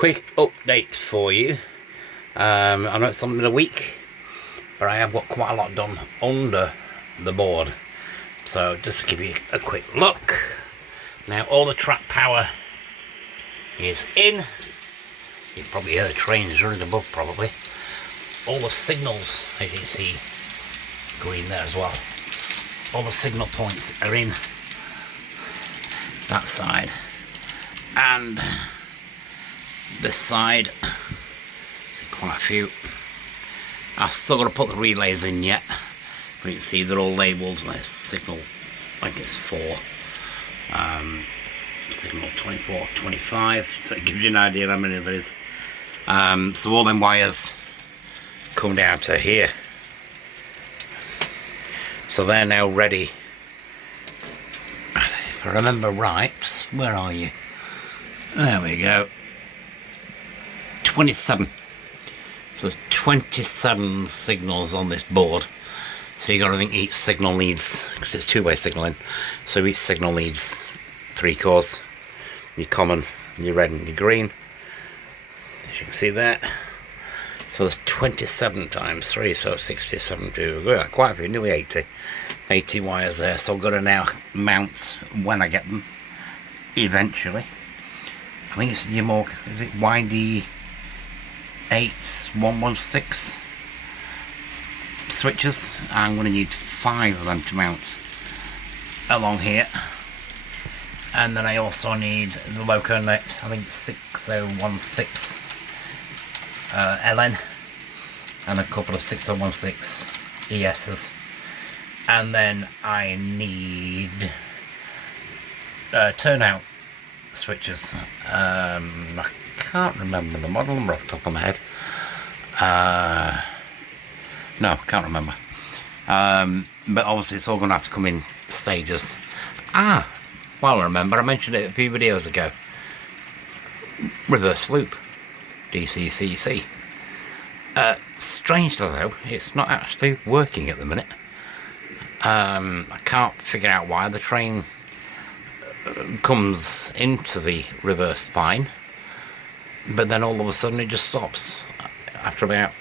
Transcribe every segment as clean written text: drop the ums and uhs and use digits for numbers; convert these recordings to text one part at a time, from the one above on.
quick update for you. I know it's only been a week, but I have got quite a lot done under the board. So just to give you a quick look. Now all the track power is in. You can probably hear the trains running above probably. All the signals, as you can see, green there as well. All the signal points are in that side. And this side, see quite a few. I've still got to put the relays in yet, but you can see they're all labelled. There's signal, I think it's 4, signal 24, 25, so it gives you an idea how many there is. So all them wires come down to here, so they're now ready. If I remember right, where are you? There we go. 27. So there's 27 signals on this board. So you got to think each signal needs, because it's two-way signaling, so each signal needs 3 cores. Your common, your red and your green. As you can see there. So there's 27 times 3, so 67 to quite a few, nearly 80 wires there. So I've got to now mount when I get them eventually. I think it's your more, is it YD8116 switches? I'm going to need 5 of them to mount along here. And then I also need the Loconet, I think 6016 LN, and a couple of 6016 ESs. And then I need turnout switches. I can't remember the model number off the top of my head. No, can't remember. But obviously it's all going to have to come in stages. Well, I remember, I mentioned it a few videos ago. Reverse loop, DCCC. Strange though, it's not actually working at the minute. I can't figure out why. The train comes into the reverse fine, but then all of a sudden it just stops after about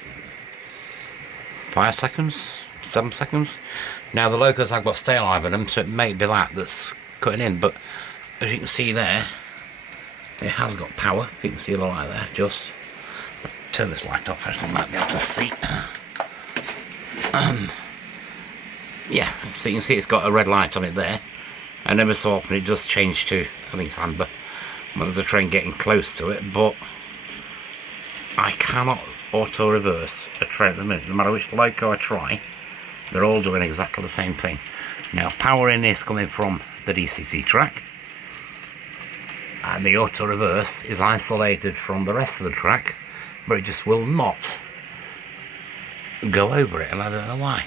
5 seconds, 7 seconds. Now the locos have got stay alive in them, so it may be that's cutting in, but as you can see there, it has got power. You can see the light there. Just turn this light off, I might be able to see. Yeah, so you can see it's got a red light on it there, and every so often it does change to, I think it's amber, when there's a train getting close to it, but I cannot auto reverse a train at the minute. No matter which loco I try, they're all doing exactly the same thing. Now power in is coming from the DCC track, and the auto reverse is isolated from the rest of the track, but it just will not go over it, and I don't know why.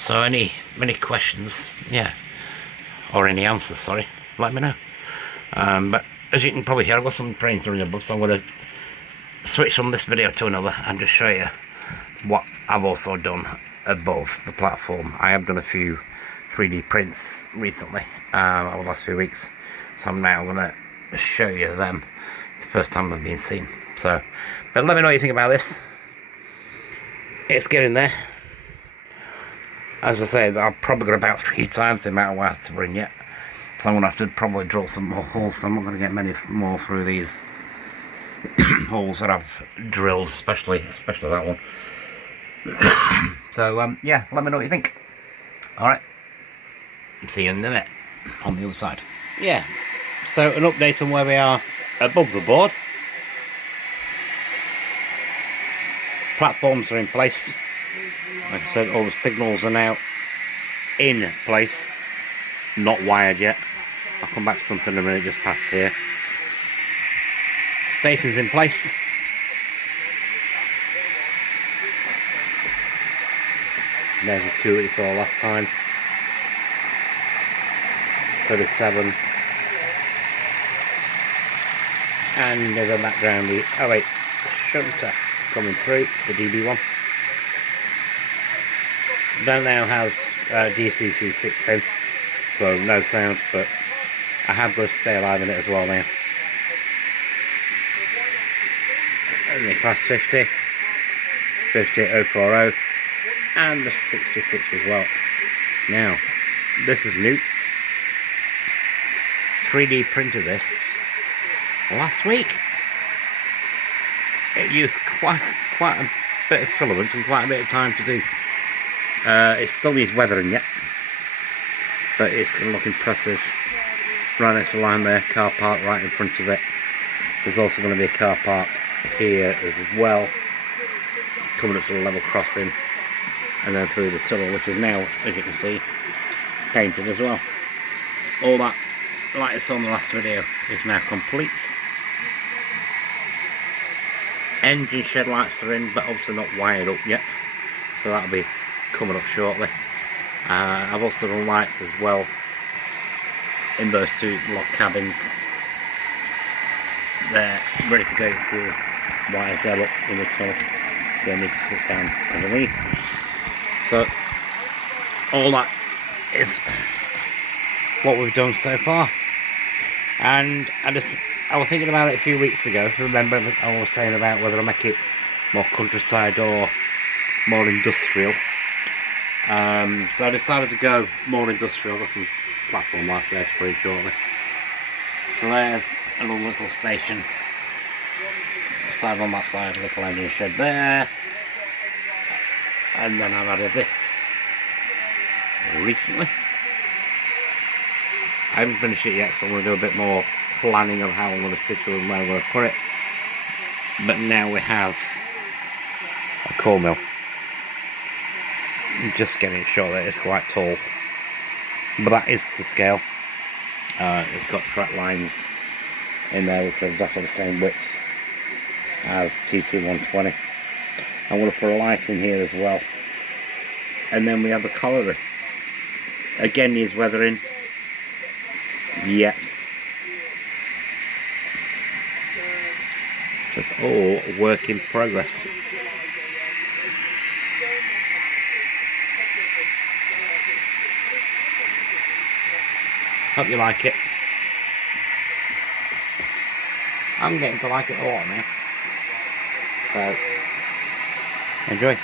So any questions, yeah, or any answers, sorry, let me know. But as you can probably hear, I've got some trains running above, so I'm going to switch from this video to another and just show you what I've also done above the platform. I have done a few 3D prints recently, over the last few weeks, so I'm now going to show you them the first time they've been seen. So, but let me know what you think about this. It's getting there. As I say, I've probably got about 3 times the amount of wires to bring yet, so I'm going to have to probably drill some more holes. So I'm not going to get many more through these holes that I've drilled, especially that one. So yeah, let me know what you think. Alright, see you in a minute on the other side. Yeah, so an update on where we are above the board. Platforms are in place. Like I said, all the signals are now in place, not wired yet. I'll come back to something in a minute just past here. Station's in place. There's the 2 that you saw last time. 37. And in the background the 08 shunter coming through, the DB1. That now has DCC 6 pin, so no sound, but I have got to stay alive in it as well now. and the Class 50, 50040, and the 66 as well. Now, this is new. 3D printed this last week. It used quite a bit of filament and quite a bit of time to do. It still needs weathering yet, but it's going to look impressive. Right next to the line there, car park right in front of it. There's also going to be a car park here as well, coming up to the level crossing, and then through the tunnel, which is now, as you can see, painted as well. All that, like I saw in the last video, is now complete. Engine shed lights are in, but obviously not wired up yet, so that'll be coming up shortly. I've also done lights as well in those two log cabins. They're ready to go to YSL up in the tunnel. They need to put down underneath. So all that is what we've done so far. And I was thinking about it a few weeks ago. Remember I was saying about whether I make it more countryside or more industrial. So I decided to go more industrial. Got some platform lights there pretty shortly. So there's a little station. Side on that side, a little engine shed there. And then I've added this recently. I haven't finished it yet, so I'm going to do a bit more planning of how I'm going to situate and where I'm going to put it. But now we have a core mill. I'm just getting it short there, it's quite tall. But that is to scale. It's got track lines in there which are exactly the same width as GT120. I'm going to put a light in here as well. And then we have the colliery. Again, needs weathering. Yet. So it's all work in progress. Hope you like it. I'm getting to like it a lot now. So, enjoy.